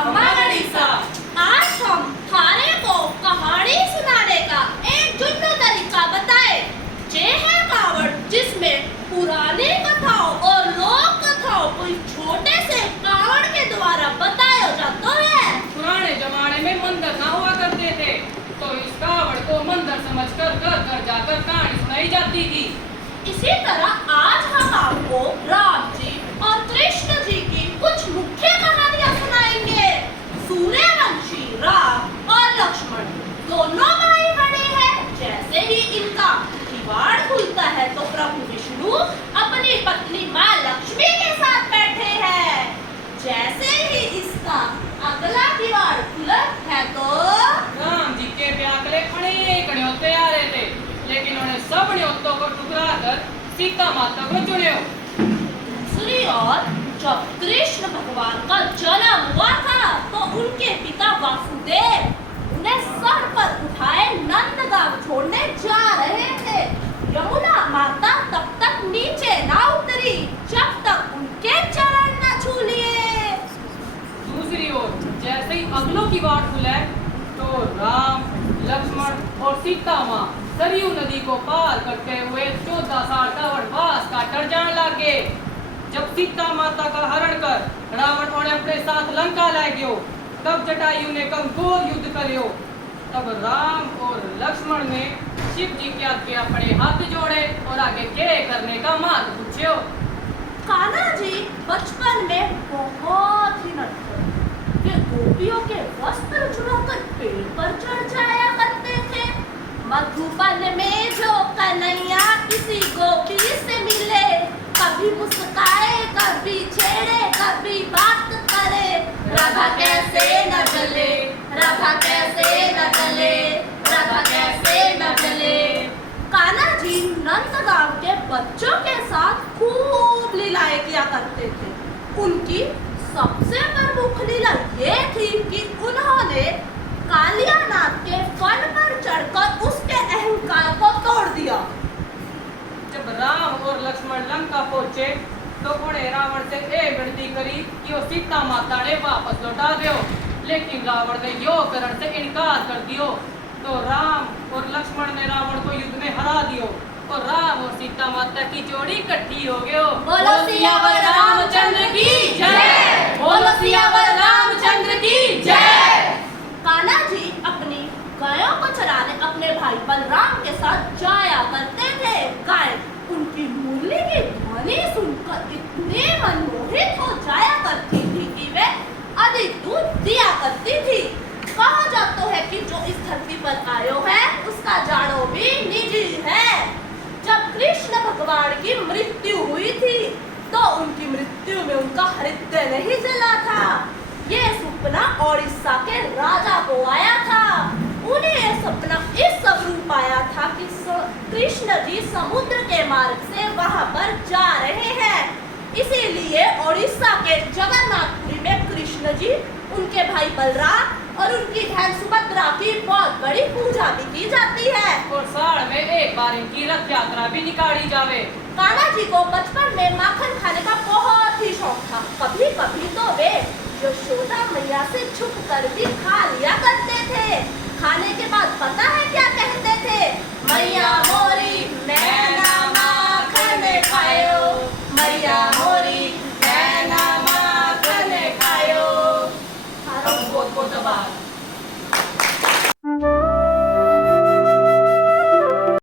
खम्मा गणिसा। आज हम थारे को कहानी सुनाने का एक जुन्नू तरीका बताए। जे है कावड़ जिसमें पुरानी कथाओं और लोक कथाओं को छोटे से कावड़ के द्वारा बताया जाता है। पुराने जमाने में मंदिर ना हुआ करते थे, तो इस कावड़ को मंदिर समझकर घर घर जाकर कहानी सुनाई जाती थी। इसी तरह आज हम आपको राम जी और कृष्ण जी की कुछ मुख्य कहानियां सुनाएंगे। सूर्यवंशी राम और लक्ष्मण दोनों भाई बड़े हैं। जैसे ही इनका किवाड़ खुलता है तो प्रभु विष्णु अपनी पत्नी माँ लक्ष्मी के साथ बैठे हैं। जैसे ही इसका अगला किवाड़ खुला है तो राम जी के व्याकुले अनेक न्योते आ रहे थे, लेकिन उन्हें सब न्योतों को ठुकरा कर सीता माता को चुने। दूसरी ओर जब कृष्ण भगवान का जन्म हुआ था तो उनके पिता वासुदेव उन्हें सर पर उठाए नंदगांव छोड़ने जा रहे थे। यमुना माता तब तक नीचे ना उतरी जब तक उनके चरण न छू लिए। दूसरी ओर जैसे ही अगलो किवाड़ खुला तो राम, लक्ष्मण और सीता माँ सरयू नदी को पार करते हुए 14 साल का वनवास काटकर जाने लगे। जब सीता माता का हरण कर रावण उन्हें अपने साथ लंका ला गयो, तब जटायु ने घोर युद्ध करियो। तब राम और लक्ष्मण ने शिव जी के आगे अपने हाथ जोड़े और आगे क्या करने का मार्ग पूछो। कान्हा जी बचपन में बहुत ही नटखट वे गोपियों के वस्त्र चुराकर पेड़ पर चढ़ जाया करते थे। मधुबन में जो कन्हैया किसी गोपी से मिले, कभी मुस्काए कभी छेड़े कभी बात करे। राधा कैसे न जले, राधा कैसे न जले, राधा कैसे न जले। कान्हा जी नंदगांव के बच्चों के साथ खूब लीलाएं किया करते थे। उनकी सबसे प्रमुख लीला ये थी कि उन्होंने कालियानाथ के फन पर चढ़कर उसके अहंकार को तोड़ दिया। जब राम और लक्ष्मण लंका पहुंचे तो उन्हें रावण से एक विनती करी कि वो सीता माता ने वापस लौटा दो, लेकिन रावण ने यो करण से इनकार कर दियो। तो राम और लक्ष्मण ने रावण को युद्ध में हरा दियो और राम और सीता माता की जोड़ी इकट्ठी हो गयो। बोलो सियावर रामचंद्र की जय, बोलो सियावर रामचंद्र की जय। कान्हा जी अपनी गायों को चराने अपने भाई बलराम के साथ जाया करते थे। गाय उनकी मुरली की ध्वनि सुनकर इतने मनमोहित हो जाया करती थी कि वे अधिक दूध दिया करती थी। कहा जाता है कि जो इस धरती पर आयो है उसका जाड़ो भी निजी है। जब कृष्ण भगवान की मृत्यु हुई थी तो उनकी मृत्यु में उनका हृदय नहीं जला था। ये सपना ओडिशा के राजा को आया था। उन्हें यह सपना इस स्वरूप आया था कि कृष्ण जी समुद्र के मार्ग से वहां पर जा रहे हैं। इसीलिए ओडिशा के जगन्नाथपुरी में कृष्ण जी, उनके भाई बलराम और उनकी बहन सुभद्रा की बहुत बड़ी पूजा भी की जाती है। और साल में एक बार इनकी रथ यात्रा भी निकाली जावे। कान्हा जी को बचपन में माखन खाने का बहुत ही शौक था। कभी कभी तो वे यशोदा मैया से छुप कर भी खा लिया करते थे। खाने के बाद पता है क्या कहते थे? मैया मोरी मैना माखन खायो, मैया मोरी मैना माखन खायो। बहुत बहुत बात।